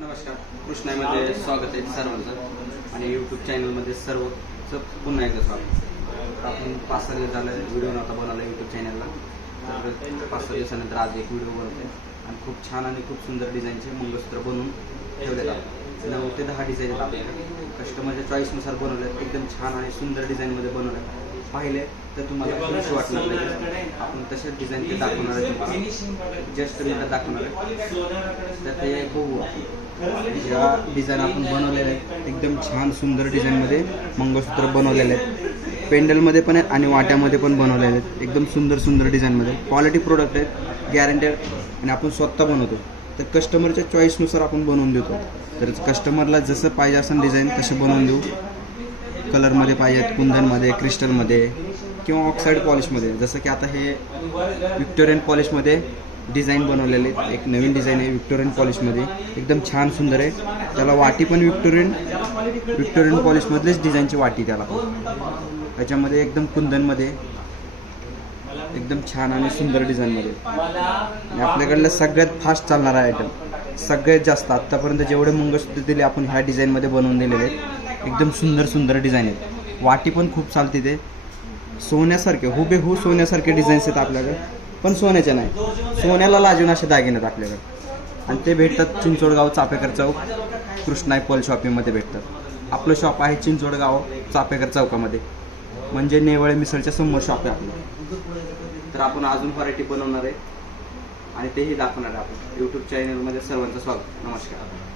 नमस्कार. कृष्णामध्ये स्वागत आहे सर्वांचं आणि यूट्यूब चॅनलमध्ये सर्वचं पुन्हा एकदा स्वागत आपण पाच सहा दिवस झालं व्हिडिओ नव्हता बनवला यूट्यूब चॅनलला तर पाच सहा दिवसानंतर आज एक व्हिडिओ बनवते आणि खूप छान आणि खूप सुंदर डिझाईनचे मंगळसूत्र बनवून आपण. नऊ ते दहा डिझाईन आहेत आपल्याकडे. कस्टमरच्या चॉईसनुसार बनवले. एकदम छान आणि सुंदर डिझाईनमध्ये बनवले. पाहिले तर तुम्हाला खुश वाटणार नाही आपण तसेच डिझाईन ते दाखवणार आहे तुम्हाला. जस्ट मी दाखवणार आहे. तर ते बघू या डिझाईन आपण बनवलेले आहेत. एकदम छान सुंदर डिझाईनमध्ये मंगळसूत्र बनवलेले आहेत. पेंडलमध्ये पण आहेत आणि वाट्यामध्ये पण बनवलेले आहेत. एकदम सुंदर सुंदर डिझाईनमध्ये क्वालिटी प्रोडक्ट आहेत. गॅरंटेड आणि आपण स्वतः बनवतो. तर कस्टमरच्या चॉईसनुसार आपण बनवून देतो. तर कस्टमरला जसं पाहिजे असं डिझाईन तसे बनवून देऊ. कलरमध्ये पाहिजेत कुंदनमध्ये क्रिस्टलमध्ये किंवा ऑक्साईड पॉलिशमध्ये जसं की आता हे विक्टोरियन पॉलिशमध्ये डिझाईन बनवलेले आहेत. एक नवीन डिझाईन आहे विक्टोरियन पॉलिशमध्ये. एकदम छान सुंदर आहे. त्याला वाटी पण विक्टोरियन विक्टोरियन पॉलिशमधलेच डिझाईनची वाटी त्याला. त्याच्यामध्ये एकदम कुंदनमध्ये. एकदम छान आणि सुंदर डिझाईनमध्ये. आणि आपल्याकडलं सगळ्यात फास्ट चालणारा आयटम सगळ्यात जास्त आत्तापर्यंत जेवढे मंगळसूत्र दिले आपण ह्या डिझाईनमध्ये बनवून दिलेले आहेत. एकदम सुंदर सुंदर डिझाईन आहेत. वाटी पण खूप चालते ते. सोन्यासारखे हुबेहू सोन्यासारखे डिझाईन्स आहेत आपल्याकडे. पण सोन्याचे नाही. सोन्याला लाजून असे दागिने आहेत आपल्याकडे. आणि ते भेटतात चिंचोडगाव चापेकर चौक कृष्णा पॉल शॉपिंगमध्ये भेटतात. आपलं शॉप आहे चिंचोडगाव चापेकर चौकामध्ये. म्हणजे नेवळे मिसळच्या समोर शॉप आहे आपलं. तर आपण अजून व्हरायटी बनवणार आहे. आणि तेही दाखवणार आहे आपण. यूट्यूब चॅनलमध्ये सर्वांचं स्वागत. नमस्कार.